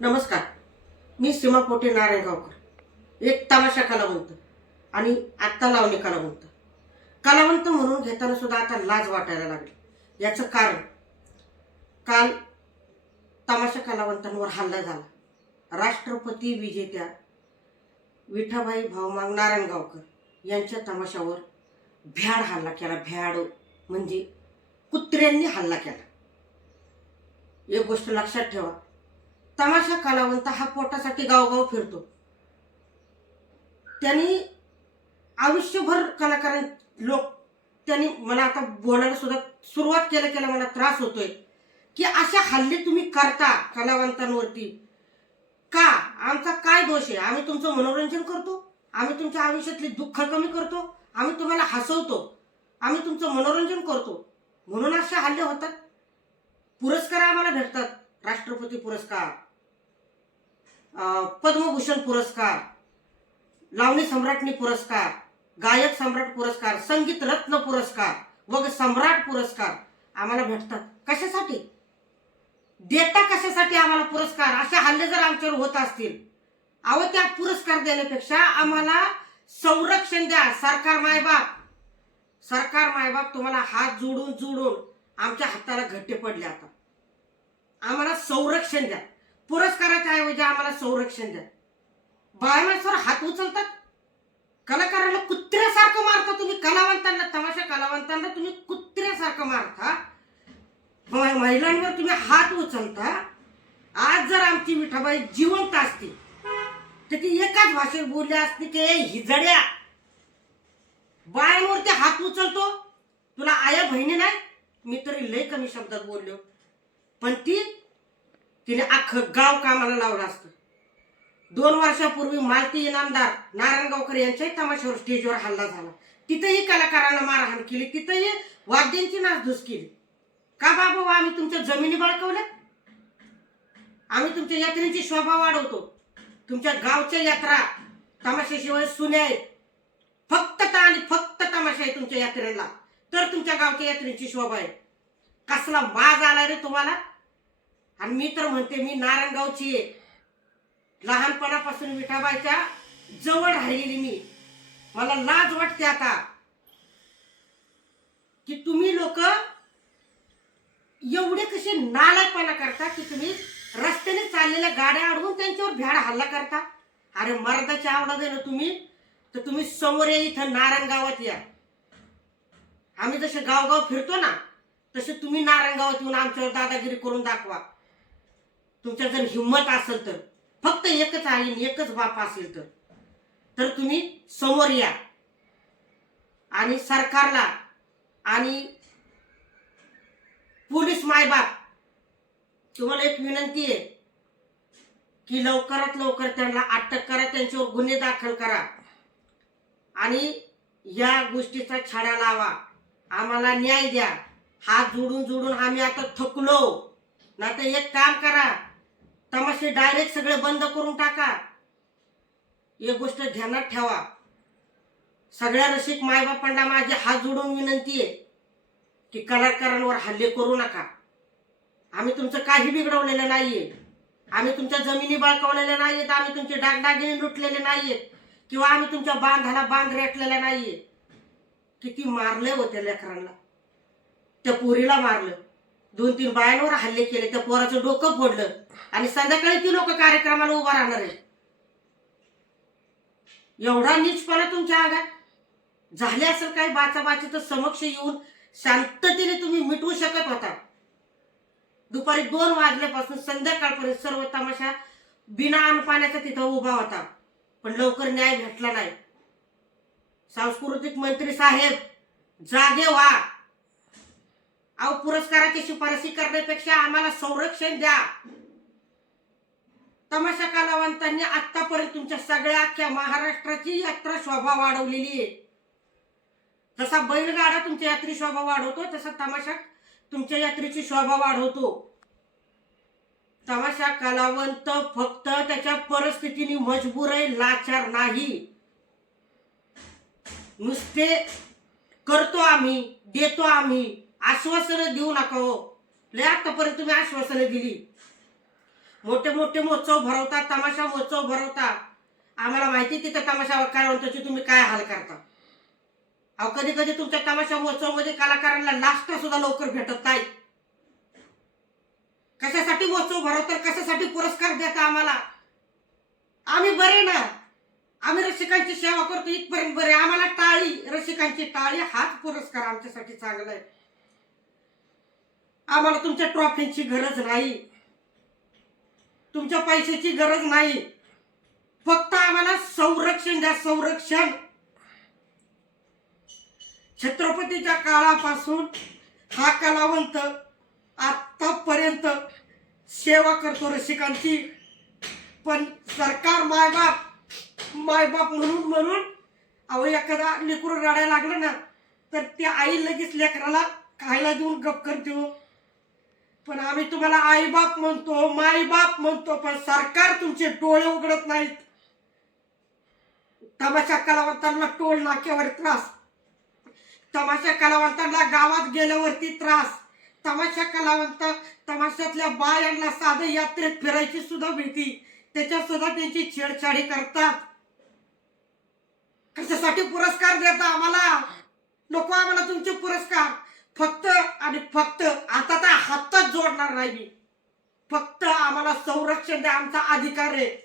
नमस्कार. मी सीमा पोटे नारायणगावकर, एक तमाशा कलावंत आणि आत्ता लावणी कलावंत. कलावंत म्हणून घेताना सुद्धा आता लाज वाटायला लागली. याचं कारण, काल तमाशा कलावंतांवर हल्ला झाला. राष्ट्रपती विजेत्या विठाबाई भाऊमाग नारायणगावकर यांच्या तमाशावर भ्याड हल्ला केला. भ्याड म्हणजे कुत्र्यांनी हल्ला केला. एक गोष्ट लक्षात ठेवा, तमाशा कलावंत हा पोटासाठी गावगाव फिरतो. त्यांनी आयुष्यभर कलाकार त्यांनी मला आता बोलायला सुद्धा सुरुवात केल्या मला त्रास होतोय की अशा हल्ले तुम्ही करता कलावंतांवरती का? आमचा काय दोष आहे? आम्ही तुमचं मनोरंजन करतो, आम्ही तुमच्या आयुष्यातली दुःख कमी करतो, आम्ही तुम्हाला हसवतो, आम्ही तुमचं मनोरंजन करतो म्हणून असे हल्ले होतात. पुरस्कार आम्हाला भेटतात, राष्ट्रपती पुरस्कार, पद्मभूषण पुरस्कार, लावणी सम्राटनी पुरस्कार, गायक सम्राट पुरस्कार, संगीत रत्न पुरस्कार व सम्राट पुरस्कार आम्हाला भेटतात. कशासाठी देता? कशासाठी आम्हाला पुरस्कार? असे हल्ले जर आमच्यावर होत असतील, अहो त्या पुरस्कार देण्यापेक्षा आम्हाला संरक्षण द्या. सरकार मायबाप तुम्हाला हात जोडून आमच्या हाताला घट्टे पडले. आता आम्हाला संरक्षण द्या. पुरस्काराच्या ऐवजी आम्हाला संरक्षण द्या. बायमांसवर हात उचलतात, कलाकाराला कुत्र्यासारखं मारता तुम्ही. कलावंतांना, तमाशा कलावंतांना तुम्ही कुत्र्यासारखं मारता, महिलांवर तुम्ही हात उचलता. आज जर आमची विठाबाई जिवंत असती तर ती एकाच भाषेत बोलली असती की हिजड्या, बायांवरती हात उचलतो, तुला आया बहिणी नाही? मी तरी लय कमी शब्दात बोललो, पण तिने अख्खं गाव कामाला लावलं असतं. 2 वर्षापूर्वी मालती इनामदार नारायणगावकर यांच्याही तमाशावर स्टेजवर हल्ला झाला. तिथेही कलाकारांना मारहाण केली, तिथेही वाद्यांची नासधूस केली. का बाबा? आम्ही तुमच्या जमिनी बळकवल्या, आम्ही तुमच्या यात्रेची शोभा वाढवतो. तुमच्या गावच्या यात्रा तमाशाशिवाय सुने आहेत. फक्त तमाशा आहे तुमच्या यात्रेला, तर तुमच्या गावच्या यात्रेची शोभा आहे. कसला माज आला रे तुम्हाला? आणि मी तर म्हणते, मी नारायणगावची आहे, लहानपणापासून विठाबाईच्या जवळ राहिलेली मी. मला लाज वाटते आता की तुम्ही लोक एवढे कसे नालायकपणा करता की तुम्ही रस्त्याने चाललेल्या गाड्या अडवून त्यांच्यावर भ्याड हल्ला करता. अरे मर्दाच्या आवडा ना तुम्ही, तर तुम्ही समोर या, इथं नारायणगावात या. आम्ही जसे गावगाव फिरतो ना, तसे तुम्ही नारायणगावात येऊन आमच्यावर दादागिरी करून दाखवा. तुमच्या जर हिंमत असेल तर, फक्त एकच आहे, एकच बाप असेल तर तुम्ही समोर या. आणि सरकारला आणि पोलीस मायबाप, तुम्हाला एक विनंती आहे की लवकरात लवकर त्यांना अटक करा, त्यांच्यावर गुन्हे दाखल करा आणि या गोष्टीचा छडा लावा. आम्हाला न्याय द्या. हात जोडून आम्ही आता थकलो. नाहीतर एक काम करा, तमाशे डायरेक्ट सगळे बंद करून टाका. एक गोष्ट ध्यानात ठेवा, सगळ्या रसिक मायबापांना माझे हात जोडून विनंती आहे की कलाकारांवर हल्ले करू नका. आम्ही तुमचं काही बिघडवलेलं नाहीये, आम्ही तुमच्या जमिनी बळकावलेल्या नाहीयेत, आम्ही तुमचे दागदागिने लुटलेले नाहीयेत, किंवा आम्ही तुमच्या बांधाला बांध रेटलेला नाहीये. किती मारले होते लेकरांना, त्या पोरीला मारलं, 2-3 बायांवर हल्ले केले, त्या पोराचं डोकं फोडलं, आणि संध्याकाळी ती लोक कार्यक्रमाला उभा राहणार आहे. एवढा नीचपणा तुमच्या अंगात झाले असेल काही बाचाबाची तर समक्ष येऊन शांततेने तुम्ही मिटवू शकत होता. दुपारी 2 वाजल्यापासून संध्याकाळपर्यंत सर्व तमाशा बिना अन्न पाण्याचा तिथं उभा होता, पण लवकर न्याय भेटला नाही. सांस्कृतिक मंत्री साहेब, जागे व्हा. अहो, पुरस्काराची शिफारसी करण्यापेक्षा आम्हाला संरक्षण द्या. तमाशा कलावंतांनी आतापर्यंत तुमच्या सगळ्या अख्ख्या महाराष्ट्राची यात्रा शोभा वाढवलेली आहे. जसा बैलगाडा तुमच्या यात्री शोभा वाढवतो, तसा तमाशा तुमच्या यात्रेची शोभा वाढवतो. तमाशा कलावंत फक्त त्याच्या परिस्थितीने मजबूर आहे, लाचार नाही. नुसते करतो आम्ही, देतो आम्ही, आश्वासनं देऊ नका हो. लय आतापर्यंत तुम्ही आश्वासनं दिली. मोठे मोठे महोत्सव भरवता, तमाशा महोत्सव भरवता. आम्हाला माहिती तिथं तमाशा कलावंताची तुम्ही काय हाल करता. अहो कधी कधी तुमच्या तमाशा महोत्सवामध्ये कलाकारांना लास्ट सुद्धा लवकर भेटत नाही. कशासाठी महोत्सव भरवतात, कशासाठी पुरस्कार देता आम्हाला. आम्ही बरे ना, आम्ही रसिकांची सेवा करतो इथपर्यंत बरे. आम्हाला टाळी, रसिकांची टाळी हाच पुरस्कार आमच्यासाठी चांगला आहे. आम्हाला तुमच्या ट्रॉफीची गरज नाही, तुमच्या पैशाची गरज नाही. फक्त आम्हाला संरक्षण द्या, संरक्षण. छत्रपतीच्या काळापासून हा कलावंत आतापर्यंत सेवा करतो रसिकांची. पण सरकार मायबाप म्हणून अहो एखादा लेकरू रडायला लागलं ना तर ती आई लगेच लेकराला खायला देऊन गप करते हो. पण आम्ही तुम्हाला आईबाप म्हणतो, मायबाप म्हणतो, पण सरकार तुमचे डोळे उघडत नाहीत. तमाशा कलावंतांना टोल नाक्यावर त्रास, तमाशा कलावंतांना गावात गेल्यावरती त्रास, तमाशातल्या बायांना साधं यात्रेत फिरायची सुद्धा भीती, त्याच्यात सुद्धा त्यांची छेडछाडी करतात. कशासाठी पुरस्कार देता आम्हाला. नको आम्हाला तुमचे पुरस्कार. फक्त आणि फक्त आता तर हातच जोडणार नाही मी. फक्त आम्हाला संरक्षण द्या, आमचा अधिकार आहे.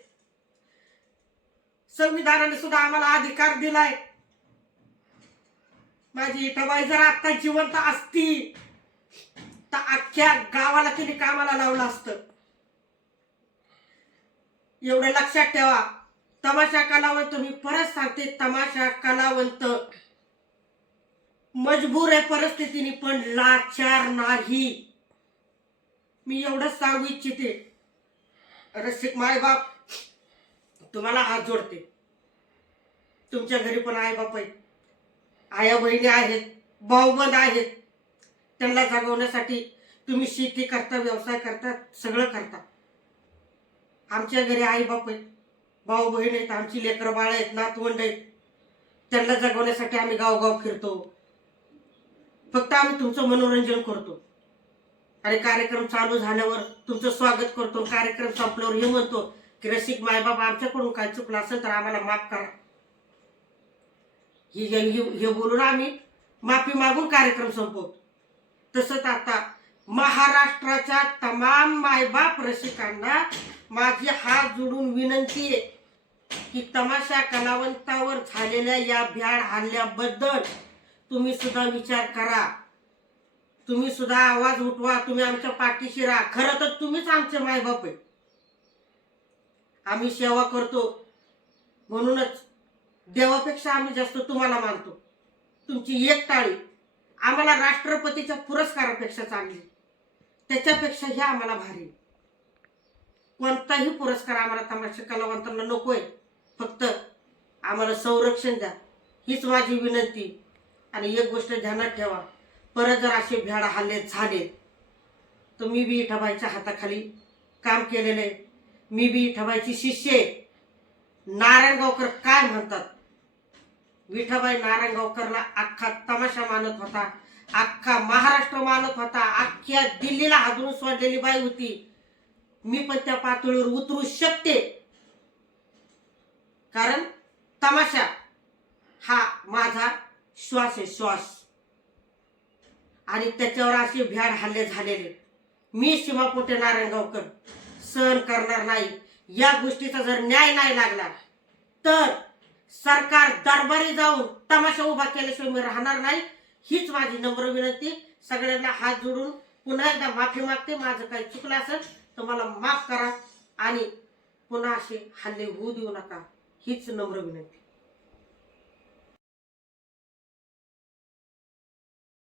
संविधानाने सुद्धा आम्हाला अधिकार दिलाय. माझी इटाबाई जर आता जिवंत असती तर अख्ख्या गावाला तिने कामाला लावलं असतं. एवढं लक्षात ठेवा. तमाशा कलावंत, मी परत सांगते, तमाशा कलावंत मजबूर आहे परिस्थितीने, पण लाचार नाही. मी एवढंच सांगू इच्छिते. रसिक मायबाप, तुम्हाला हात जोडते. तुमच्या घरी पण आई बाप आहेत, आया बहिणी आहेत, भाऊबंद आहेत. त्यांना जगवण्यासाठी तुम्ही शेती करता, व्यवसाय करता, सगळं करता. आमच्या घरी आई बाप आहेत, भाऊ बहीण आहेत, आमची लेकरं बाळ आहेत, नातवंड आहेत. त्यांना जगवण्यासाठी आम्ही गावगाव फिरतो. फक्त आम्ही तुमचं मनोरंजन करतो आणि कार्यक्रम चालू झाल्यावर तुमचं स्वागत करतो. कार्यक्रम संपल्यावर हे म्हणतो की रसिक मायबाप, आमच्याकडून काय चुकलं असेल तर आम्हाला माफ करा. हे बोलून आम्ही माफी मागून कार्यक्रम संपवतो. तसंच आता महाराष्ट्राच्या तमाम मायबाप रसिकांना माझी हात जोडून विनंती आहे की तमाशा कलावंतावर झालेल्या या भ्याड हल्ल्याबद्दल तुम्ही सुद्धा विचार करा. तुम्ही सुद्धा आवाज उठवा. तुम्ही आमच्या पाठीशी राहा. खरं तर तुम्हीच आमचे मायबाप आहे. आम्ही सेवा करतो म्हणूनच देवापेक्षा आम्ही जास्त तुम्हाला मानतो. तुमची एक टाळी आम्हाला राष्ट्रपतीच्या पुरस्कारापेक्षा चांगली, त्याच्यापेक्षा हे आम्हाला भारी. कोणताही पुरस्कार आम्हाला तमाशा कलावंतांना नकोय. फक्त आम्हाला संरक्षण द्या, हीच माझी विनंती. आणि एक गोष्ट ध्यानात ठेवा, परत जर असे भ्याड हल्ले झाले तर मी बी इठाबाईच्या हाताखाली काम केलेलं आहे. मी बी इठाबाईची शिष्य आहे. नारायणगावकर काय म्हणतात, विठाबाई नारायणगावकरला अख्खा तमाशा मानत होता, अख्खा महाराष्ट्र मानत होता, अख्ख्या दिल्लीला हादरून सोडलेली बाई होती. मी पण त्या पातळीवर उतरू शकते, कारण तमाशा हा माझा श्वास आहे, श्वास. आणि त्याच्यावर असे भ्याड हल्ले झालेले मी सीमापोटे नारायणगावकर सहन करणार नाही. या गोष्टीचा जर न्याय नाही लागला तर सरकार दरबारी जाऊन तमाशा उभा केल्याशिवाय मी राहणार नाही. हीच माझी नम्र विनंती. सगळ्यांना हात जोडून पुन्हा एकदा माफी मागते. माझं काही चुकलं असेल तर मला माफ करा आणि पुन्हा असे हल्ले होऊ देऊ नका, हीच नम्र विनंती.